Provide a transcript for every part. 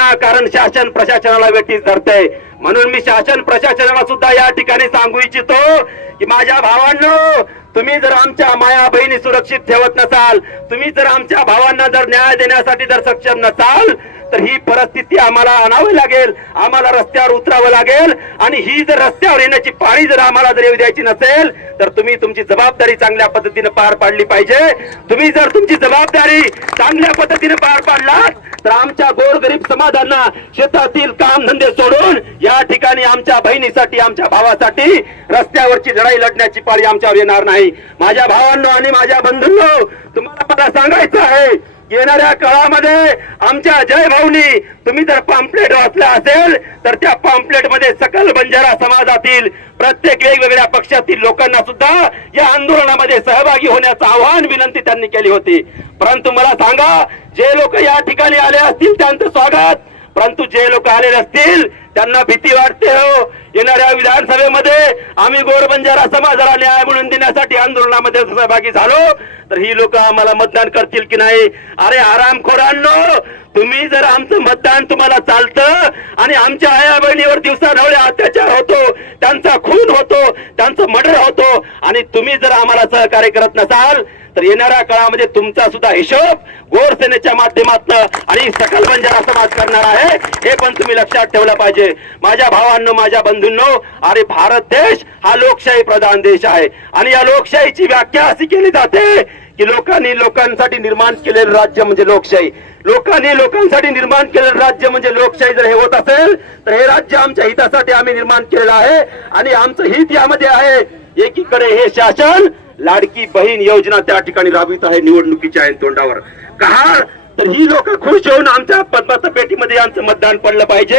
ना, कारण शासन प्रशासनाला वेठीस धरतंय. म्हणून मी शासन प्रशासनाला सुद्धा या ठिकाणी सांगू इच्छितो की माझ्या भावांनो, तुम्ही जर आमच्या माया बहिणी सुरक्षित ठेवत नसाल, तुम्ही जर आमच्या भावांना जर न्याय देण्यासाठी जर सक्षम नसाल, तर ही परिस्थिती आम्हाला आणावी लागेल, आम्हाला रस्त्यावर उतरावं लागेल. आणि ही जर रस्त्यावर येण्याची पाळी जर आम्हाला जर येऊ द्यायची नसेल, तर तुम्ही तुमची जबाबदारी चांगल्या पद्धतीने पार पाडली पाहिजे. तुम्ही जर तुमची जबाबदारी चांगल्या पद्धतीने पार पाडलात, तर आमच्या गोरगरीब समाजांना शेतातील काम धंदे सोडून या ठिकाणी आमच्या बहिणीसाठी, आमच्या भावासाठी रस्त्यावरची लढाई लढण्याची पाळी आमच्यावर येणार नाही. माझ्या भावांनो आणि माझ्या बंधूंनो, तुम्हाला मला सांगायचं आहे, येणाऱ्या काळामध्ये आमच्या जय भाऊनी तुम्ही जर पॅम्पलेट वाचला असेल, तर त्या पॅम्पलेट मध्ये सकल बंजारा समाजातील प्रत्येक वेगवेगळ्या पक्षातील लोकांना सुद्धा या आंदोलनामध्ये सहभागी होण्याचं आवाहन, विनंती त्यांनी केली होती. परंतु मला सांगा, जे लोक या ठिकाणी आले असतील त्यांचं स्वागत, परंतु जे लोक आले नसतील त्यांना भीती वाटते. हो, येणाऱ्या विधानसभेमध्ये आम्ही गोरबंजारा समाजाला न्याय मिळवून देण्यासाठी आंदोलनामध्ये सहभागी झालो, तर ही लोक आम्हाला मतदान करतील की नाही? अरे आरामखोरांनो, तुम्ही जर आमचं मतदान तुम्हाला चालतं आणि आमच्या आया बहिणीवर दिवसाढवळे अत्याचार होतो, त्यांचा खून होतो, त्यांचं मर्डर होतो, आणि तुम्ही जर आम्हाला सहकार्य करत नसाल, तर येणाऱ्या काळामध्ये तुमचा सुद्धा हिशोब गोरसेनेच्या माध्यमातून आणि सकल बंजारा समाज करणार आहे, हे पण तुम्ही लक्षात ठेवलं पाहिजे. माझ्या भावांनो, माझ्या बंधूंनो, अरे भारत देश हा लोकशाही प्रधान देश आहे, आणि या लोकशाहीची व्याख्या अशी केली जाते की लोकांनी लोकांसाठी निर्माण केलेलं राज्य म्हणजे लोकशाही. लोकांनी लोकांसाठी निर्माण केलेलं राज्य म्हणजे लोकशाही जर हे होत असेल, तर हे राज्य आमच्या हितासाठी आम्ही निर्माण केलेलं आहे, आणि आमचं हित यामध्ये आहे. एकीकडे हे शासन लाडकी बहीण योजना त्या ठिकाणी राबवित आहे निवडणुकीच्या तोंडावर. का तर ही लोक खुश होऊन आमच्या मतपेटीमध्ये यांचं मतदान पडलं पाहिजे.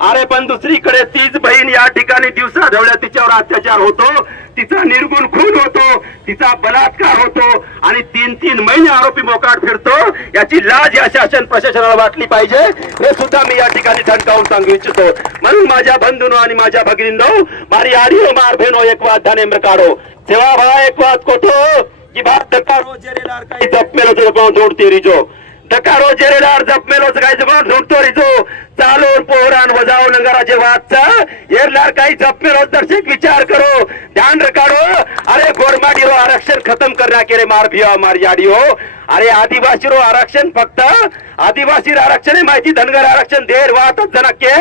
अरे पण दुसरीकडे तीच बहीण या ठिकाणी दिवसा ढवळ्या तिच्यावर अत्याचार होतो, तिचा निर्गुण खून होतो, तिचा बलात्कार होतो, आणि 3-3 महिने आरोपी मोकाट फिरतो. याची लाज या शासन प्रशासनाला वाटली पाहिजे, हे सुद्धा मी या ठिकाणी ठणकावून सांगू इच्छितो. म्हणून माझ्या बंधूंनो आणि माझ्या भगिनींनो, मारी आडियो मार भेनो एक वाद धाने काढो सेवा भा एक वाद कोठो की बात धकारो जेरेदार काही जपमेलो जपान जोडते रिजो धकारो जेरेदार जपमेलो काही जपान जोडतो रिजो चालोर पोहरान वजाव नगराचे वादचा येरलार काही जपमेलो दर्शक विचार करो ध्यान रखाडो. अरे गोरमाडी रो आरक्षण खत्म करना के रे मार भिया मार याडियो. अरे आदिवासी रो आरक्षण फक्त आदिवासी आरक्षण माहिती धनगर आरक्षण देर वाहतच जनके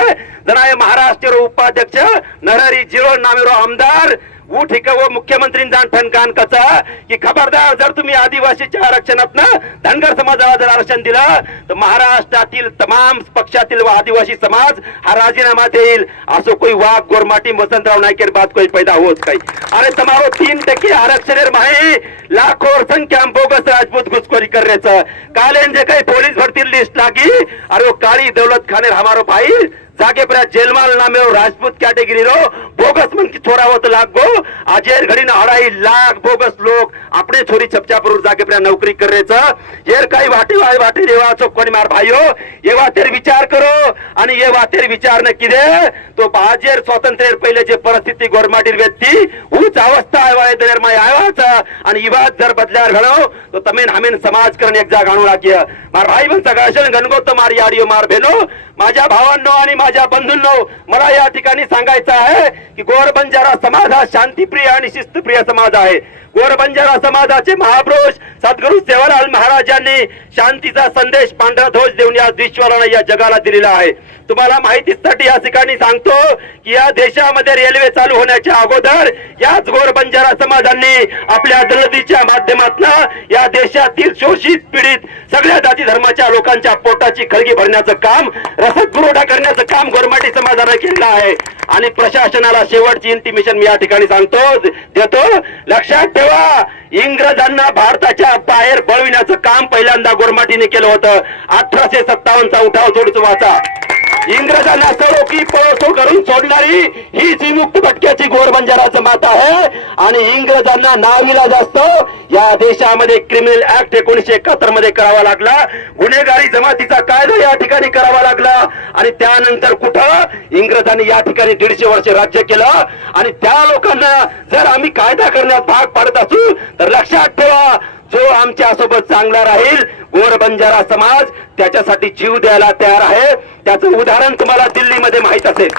जनाय महाराष्ट्र रो उपाध्यक्ष नरहरी जिरो नामे रो आमदार वो ठीक है, वो मुख्यमंत्री ठणकान कसा की खबरदार, जर तुम्ही आदिवासीच्या आरक्षणात ना धनगर समाजाला जर आरक्षण दिलं, तर महाराष्ट्रातील तमाम पक्षातील आदिवासी समाज हा राजीनामा देईल. असो कोई वाघ गोरमाटी वसंतराव नायकेर बात कोई पैदा होत काही. अरे तुम्हारो 3% आरक्षण माही लाखों संख्या बोगस राजपूत घुसखोरी कर रहे कालेन जे काही पोलीस भरती लिस्ट लागी. अरे वो काली दौलत खाने हमारो भाई जाके पर जेलमाल नामे राजपूत कैटेगरी रो बोगस मन की छोरा होत लाग गो आजेर घड़ी ना 2.5 लाख बोगस लोग अपने छोरी छपचापुर जाके पर नौकरी कर रहे येर काही वाटे रेवा चौकोनी मार भाइयो ये वातेर विचार करो. आणि ये वातेर विचार न किदे तो बाजेर स्वातंत्र्य पहिले जे परिस्थिती गोरमाटीर व्यक्ती उच अवस्था आवाय दर माय आवाचा आणि इवाद जर बदल्यार घडो तो तमेन हमेन समाज करण एक जाग आणू लागिया. मार भाई बन सगळं गणगो तो मार याडियो मार भेनो. माझ्या भावांनो आणि माझ्या बंधूंनो, मला या ठिकाणी सांगायचं आहे की गोरबंजारा समाज हा शांतिप्रिय आणि शिस्तप्रिय समाज आहे. गोरबंजारा समाजाचे महापुरुष सद्गुरू सेवालाल महाराजांनी शांतीचा संदेश पांढरा ध्वज देऊन या विश्वाला या जगाला दिलेला आहे. तुम्हाला माहितीसाठी या ठिकाणी सांगतो की या देशामध्ये रेल्वे चालू होण्याच्या अगोदर याच गोरबंजारा समाजांनी आपल्या दलदीच्या माध्यमातून या देशातील शोषित पीडित सगळ्या जाती धर्माच्या लोकांच्या पोटाची खळगी भरण्याचं काम, रसद पुरवठा करण्याचं काम गोरमाटी समाजाने केलेलं आहे. आणि प्रशासनाला शेवटची इंटिमेशन मी या ठिकाणी सांगतो देतो, लक्षात ठेवा, इंग्रजांना भारताच्या बाहेर पळविण्याचं काम पहिल्यांदा गोरमाटीने केलं होतं. 1857चा उठाव सोडून वाचा. इंग्रजांना सडो की पळसो करून सोडणारी ही विमुक्त भटक्याची गोरबंजाराचं माता आहे. आणि इंग्रजांना नाविलाज असतो या देशामध्ये क्रिमिनल ऍक्ट 1971 मध्ये करावा लागला, गुन्हेगारी जमातीचा कायदा या ठिकाणी करावा लागला. आणि त्यानंतर कुठं इंग्रजांनी या ठिकाणी 150 वर्ष राज्य केलं. आणि त्या लोकांना जर आम्ही कायदा करण्यात भाग पाडत असू तर लक्षात ठेवा, जो आमच्या सोबत चांगला राहील गोर बंजारा समाज त्याच्यासाठी जीव द्यायला तयार आहे. त्याचं उदाहरण तुम्हाला दिल्लीमध्ये माहित असेल.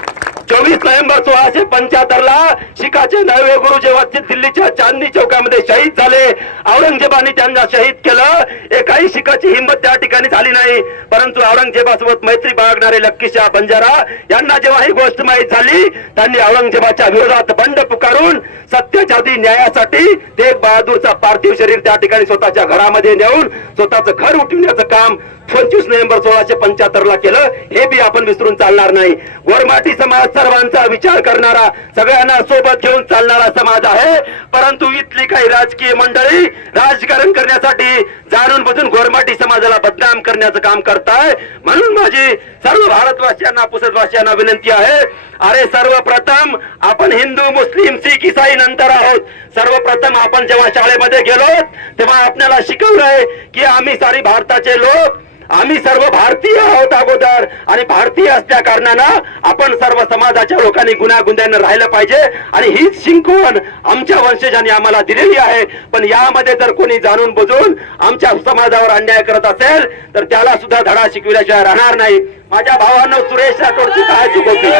24 नोव्हेंबर 1675 ला शिखाचे 9वे गुरु जेव्हा दिल्लीच्या चांदणी चौकामध्ये शहीद झाले, औरंगजेबाने त्यांना शहीद केलं. एकाही शिखाची हिंमत त्या ठिकाणी झाली नाही. परंतु औरंगजेबासोबत मैत्री बाळगणारे लक्कीशाह बंजारा यांना जेव्हा ही गोष्ट माहीत झाली, त्यांनी औरंगजेबाच्या विरोधात बंड पुकारून सत्याच्या न्यायासाठी तेग बहादूरचा पार्थिव शरीर त्या ठिकाणी स्वतःच्या घरामध्ये नेऊन स्वतःचं घर उठवण्याचं काम 25 नोव्हेंबर 1675 ला केलं. हे बी आपण विसरून चालणार नाही. गोरमाटी समाज सर्वांचा विचार करणारा, सगळ्यांना सोबत घेऊन चालणारा समाज आहे. परंतु इथली काही राजकीय मंडळी राजकारण करण्यासाठी जाणून बुजून गोरमाटी समाजाला बदनाम करण्याचं काम करताय. म्हणून माझी सर्व भारतवासियांना, पुसदवासियांना विनंती आहे, अरे सर्वप्रथम आपण हिंदू, मुस्लिम, सिख, इसाई नंतर आहोत. सर्वप्रथम आपण जेव्हा शाळेमध्ये गेलो तेव्हा आपल्याला शिकवलंय की आम्ही सारी भारताचे लोक, आम्ही सर्व भारतीय आहोत अगोदर, आणि भारतीय असल्या कारणानं आपण सर्व समाजाच्या लोकांनी गुण्यागुंद्यानं राहिलं पाहिजे. आणि हीच शिकवण आमच्या वंशजांनी आम्हाला दिलेली आहे. पण यामध्ये जर कोणी जाणून बुजून आमच्या समाजावर अन्याय करत असेल तर त्याला सुद्धा धडा शिकविल्याशिवाय राहणार नाही. माझ्या भावांनो, सुरेश राठोडची काय चूक होती?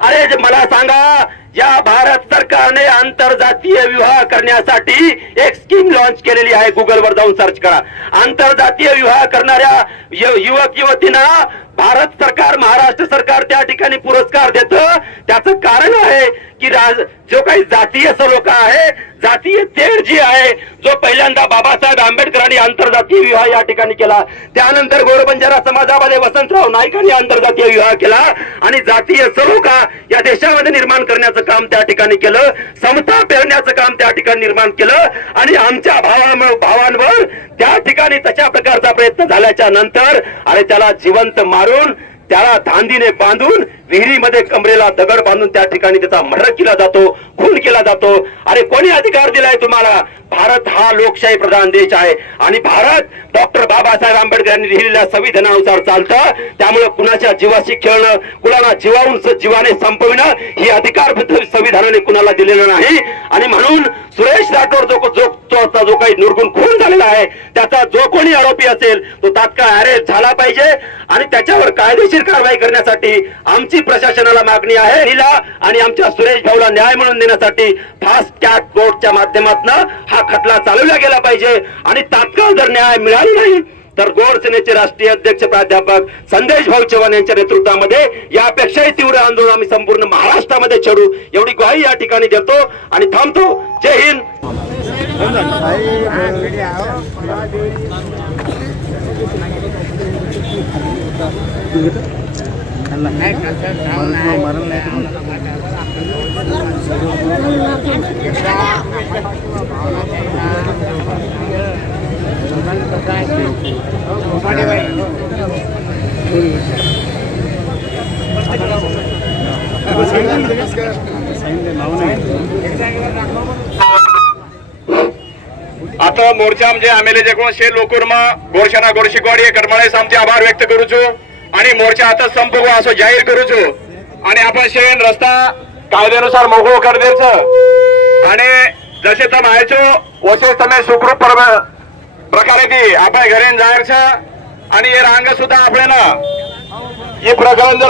अरे मला सांगा, या भारत सरकारने आंतरजातीय विवाह करण्यासाठी एक स्कीम लॉन्च केलेली आहे. गुगलवर जाऊन सर्च करा. आंतरजातीय विवाह करणाऱ्या युवक युवतींना भारत सरकार, महाराष्ट्र सरकार त्या ठिकाणी पुरस्कार देतं. त्याचं कारण आहे की जो काही जातीय सलोखा आहे, जातीय तेढ जी आहे, जो पहिल्यांदा बाबासाहेब आंबेडकरांनी आंतरजातीय विवाह या ठिकाणी केला, त्यानंतर गोरबंजारा समाजामध्ये वसंतराव नाईकांनी आंतरजातीय विवाह केला आणि जातीय सलोखा या देशामध्ये निर्माण करण्याचं काम त्या ठिकाणी केलं. समता पेरण्याचं काम त्या ठिकाणी निर्माण केलं. आणि आमच्या भावांवर त्या ठिकाणी तशा प्रकारचा प्रयत्न झाल्याच्या नंतर अरे त्याला जिवंत मारून, त्याला धांदीने बांधून, विहिरीमध्ये कमरेला दगड बांधून त्या ठिकाणी त्याचा मर्डर केला जातो, खून केला जातो. अरे कोणी अधिकार दिलाय तुम्हाला? भारत हा लोकशाही प्रधान देश आहे आणि भारत डॉक्टर बाबासाहेब आंबेडकर यांनी लिहिलेल्या संविधानानुसार चालतं. त्यामुळे कुणाच्या जीवाशी खेळणं, कुणाला जीवाने संपविणं ही अधिकार संविधानाने कुणाला दिलेलं नाही. आणि म्हणून सुरेश राठोड जो काही निर्गुण खून झालेला आहे, त्याचा जो कोणी आरोपी असेल तो तात्काळ अरेस्ट झाला पाहिजे आणि त्याच्यावर कायदेशीर कारवाई करण्यासाठी आमची प्रशासनाला मागणी आहे. आणि आमच्या सुरेश भाऊला न्याय मिळवून देण्यासाठी फास्ट ट्रॅक कोर्टच्या माध्यमातून हा खटला चालवला गेला पाहिजे. आणि तात्काळ जर न्याय मिळाला नाही तर गोर सेनेचे राष्ट्रीय अध्यक्ष प्राध्यापक संदेश भाऊ चव्हाण यांच्या नेतृत्वामध्ये यापेक्षाही तीव्र आंदोलन आम्ही संपूर्ण महाराष्ट्रामध्ये छेडू, एवढी ग्वाही या ठिकाणी देतो आणि थांबतो. जय हिंद. आता मोर्चा म्हणजे आमेले जे कोण शे लोकरमा गोरशाना गोरशिकवाडी करमाळेस आमचे आभार व्यक्त करूचो आणि मोर्चा आता संपवू असं जाहीर करूचो. आणि आपण शेण रस्ता कायद्यानुसार मोकळो कर द्यायचं आणि जसे तर मायचो वसे તમે सुखरूप प्रकारे ती आपण घरेन जायचं. आणि हे रांग सुद्धा आपल्याला हे प्रकरण जर